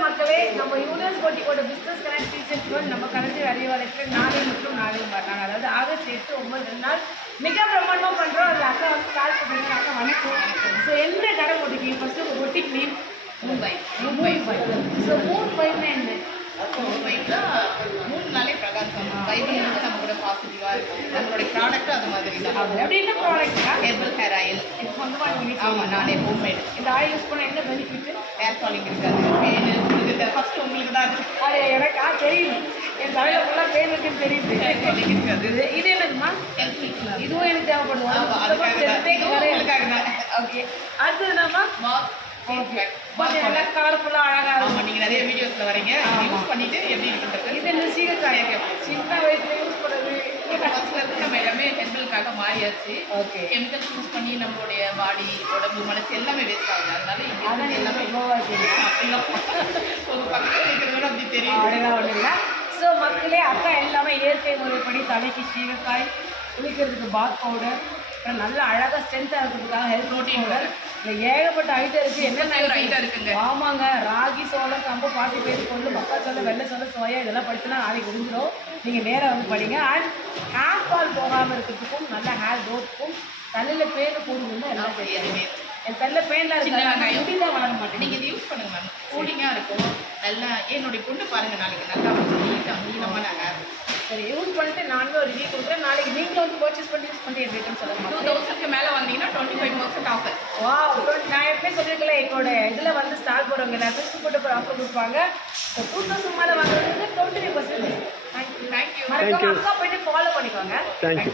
மக்களே, நம்ம universe போட்டிக்கோட business connect season 12 நம்ம கலந்து அறிவாளர்கள் நாளை மற்றும் நாளை மாட்டாங்க. அதாவது ஆகஸ்ட் 8, 9 2 நாள் மிக பிரம்மாண்டமாக பண்ணுறோம். அதில் அக்கா வந்து ஸ்டார்ட் பண்ணுறாங்க. அக்கா வணக்கம். ஸோ என்ன கடை போட்டிருக்கீங்க? ஃபர்ஸ்ட் ஒரு பொட்டிக் நேம் மும்பை. ஸோ மூன் பைப்னா என்ன? மும்பைக்கு 3 நாளே பிரகாசம். பைபிள் வந்து நம்ம கூட பாசிட்டிவாக இருக்கும். நம்மளுடைய ப்ராடக்ட்டும் அது மாதிரி தான். அப்படி என்ன ப்ராடக்ட்டா? Herbal hair oil. இது சொந்தமாக ஆமாம், நானே ஹோம்மேட். இந்த ஆயில் யூஸ் பண்ணால் என்ன பெனிஃபிட்? ஹேர் ஃபாலிங் இருக்காது, பெயின் உங்களுக்கு ஃபஸ்ட்டு உங்களுக்கு தான் அது. அது எனக்கா தெரியுது. என் தலையில் ஃபுல்லாக பெயின் இருக்குன்னு தெரியுது. ஹேர் ஃபாலிங் இருக்காது. இது என்னதுமா? இதுவும் எனக்கு தேவைப்படுது. அதுக்காக தான். ஓகே, அடுத்தது நம்ம ஓகே, கொஞ்சம் எல்லாம் கலர்ஃபுல்லாக அழகாக இருக்கும். ஆமாம், நீங்கள் நிறைய வீடியோஸில் வரீங்க. யூஸ் பண்ணிவிட்டு எப்படி இருக்குன்றது. இது என்ன சீக்கிரம் சின்ன வயசுல யூஸ் பண்ணுறது. ஃபர்ஸ்ட்ல இருந்து நம்ம எல்லாமே ஹெர்பலுக்காக மாறியாச்சு. ஓகே, கெமிக்கல்ஸ் யூஸ் பண்ணி நம்மளுடைய பாடி, உடம்பு, மனசு எல்லாமே வேஸ்ட் ஆகுது. அதனால அதான் எல்லாமே லோவாக தெரியும். அப்படிலாம் ஒரு பக்கத்தில் இருக்கிறதோட அப்படி தெரியும். அப்படிலாம் ஒன்றும் இல்லை. ஸோ மக்களே, அக்கா எல்லாமே இயற்கை முறைப்படி தலைக்கு சீகக்காய், குளிக்கிறதுக்கு பாத் பவுடர், நல்ல அழகாக ஸ்ட்ரென்த்தாக இருக்கிறதுக்காக ஹெல்த் ப்ரோட்டீன் பவுடர், இல்லை ஏகப்பட்ட ஐட்டம் இருக்குது. என்னென்ன ஒரு ஐட்டம் இருக்குங்க. ஆமாங்க, ராகி சோளம், கம்பு, பாசி பயிர், கொள்ளு, மக்காச்சோளம், வெள்ளை சோளம், சோயா இதெல்லாம் படிச்சுன்னா நாளைக்கு முடிஞ்சிடும். நீங்கள் நேராக வந்து படிங்க. அண்ட் ஹேர் ஃபால் போகாமல் இருக்கிறதுக்கும் நல்ல ஹேர் க்ரோத்துக்கும் தலையில் பேர் போடுவோம்னா எல்லாம் தெரியாது. என் தலையில் பேன்லாம் இருக்கு, முடிதான் வளர மாட்டேன். நீங்கள் இது யூஸ் பண்ணுங்க மேம், கூலிங்காக இருக்கும். நல்லா என்னுடைய பொண்ணு பாருங்கள், நாளைக்கு நல்லா நீளமான ஹேர். சரி, யூஸ் பண்ணிட்டு நானும் ஒரு ரிவ்யூ கொடுக்குறேன். நாளைக்கு நீங்களும் வந்து பர்ச்சேஸ் பண்ணி யூஸ் பண்ணி ரேட்டுன்னு சொல்லுங்கள். 2000க்கு மேலே வந்தீங்கன்னா 25% ஆஃபர். வா, நான் எப்பவுமே சொல்லியிருக்கல, எங்களோட இதில் வந்து ஸ்டார் போடுறவங்க எல்லாருக்கும் சூப்பர் ஆஃபர் கொடுப்பாங்க. 2000 மேலே வாங்குறதுக்கு 25%. தேங்க்யூ. தேங்க்யூ. மறக்காம அக்கா போயிட்டு ஃபாலோ பண்ணிக்கோங்க. தேங்க்யூ.